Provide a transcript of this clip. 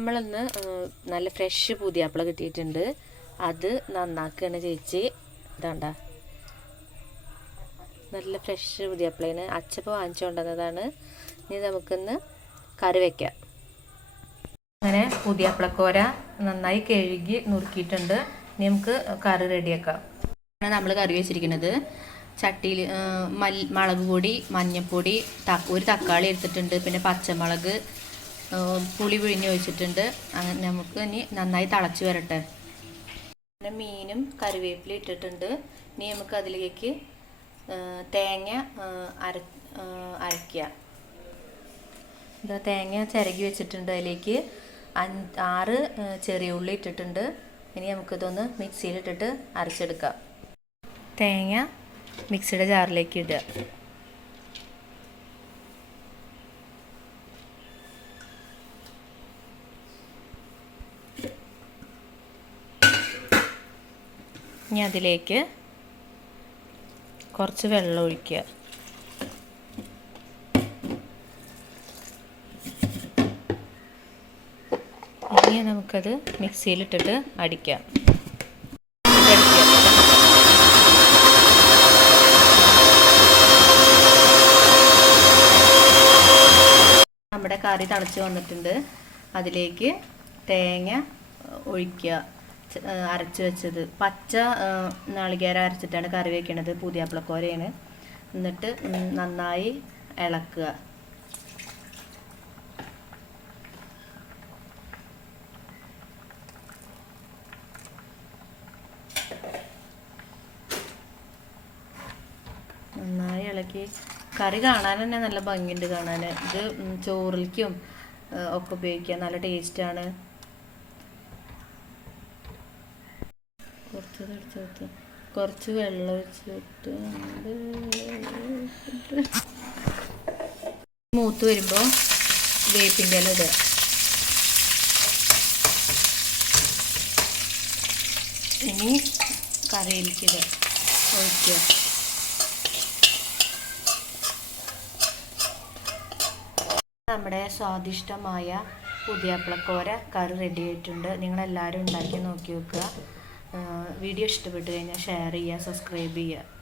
നമ്മളിന്ന് നല്ല ഫ്രഷ് പുതിയാപ്പിള കിട്ടിയിട്ടുണ്ട്. അത് നന്നാക്കുകയാണ് ചേച്ചി. ഇതാണ്ട നല്ല ഫ്രഷ് പുതിയാപ്പിളേന് അച്ചപ്പോൾ വാങ്ങിച്ചു കൊണ്ടുവന്നതാണ്. ഇനി നമുക്കിന്ന് കറി വയ്ക്കാം. അങ്ങനെ പുതിയാപ്പിളക്കോര നന്നായി കഴുകി നുറുക്കിയിട്ടുണ്ട്. ഇനി നമുക്ക് കറി റെഡിയാക്കാം. നമ്മൾ കറി വെച്ചിരിക്കുന്നത് ചട്ടിയിൽ മുളക് പൊടി, മഞ്ഞൾപ്പൊടി, ഒരു തക്കാളി എടുത്തിട്ടുണ്ട്, പിന്നെ പച്ചമുളക്, പുളി പിഴിഞ്ഞ് ഒഴിച്ചിട്ടുണ്ട്. അങ്ങനെ നമുക്ക് ഇനി നന്നായി തിളച്ച് വരട്ടെ. പിന്നെ മീനും കറിവേപ്പില ഇട്ടിട്ടുണ്ട്. ഇനി നമുക്ക് അതിലേക്ക് തേങ്ങ അരയ്ക്കുക. ഇതാ തേങ്ങ ചിരകി വെച്ചിട്ടുണ്ട്. അതിലേക്ക് 6 ചെറിയ ഉള്ളി ഇട്ടിട്ടുണ്ട്. ഇനി നമുക്കിതൊന്ന് മിക്സിയിലിട്ടിട്ട് അരച്ചെടുക്കാം. തേങ്ങ മിക്സിയുടെ ജാറിലേക്ക് ഇടുക. ഇനി അതിലേക്ക് കുറച്ച് വെള്ളം ഒഴിക്കുക. ഇനി നമുക്കത് മിക്സിയിലിട്ടിട്ട് അടിക്കാം. നമ്മുടെ കറി തിളച്ച് വന്നിട്ടുണ്ട്. അതിലേക്ക് തേങ്ങ ഒഴിക്കുക. അരച്ച് വെച്ചത് പച്ച നാളികേരം അരച്ചിട്ടാണ് കറി വയ്ക്കണത്. പുതിയാപ്പിളക്കോരയാണ്. എന്നിട്ട് നന്നായി ഇളക്കുക. നന്നായി ഇളക്കി. കറി കാണാൻ തന്നെ നല്ല ഭംഗിയുണ്ട് കാണാൻ. ഇത് ചോറിലേക്കും ഒക്കെ ഉപയോഗിക്കാം. നല്ല ടേസ്റ്റാണ്. കുറച്ച് വെള്ളം ഒഴിച്ചിട്ട് മൂത്ത് വരുമ്പോൾ വേപ്പിൻ്റെ ഇല ഇടുക. ഇനി കറിയിലേക്ക് ഇടുക, ഒഴിക്കുക. നമ്മുടെ സ്വാദിഷ്ടമായ പുതിയാപ്പിളക്കോര കറി റെഡി ആയിട്ടുണ്ട്. നിങ്ങളെല്ലാവരും ഉണ്ടാക്കി നോക്കി നോക്കുക. വീഡിയോ ഇഷ്ടപ്പെട്ടു കഴിഞ്ഞാൽ ഷെയർ ചെയ്യുക, സബ്സ്ക്രൈബ് ചെയ്യുക.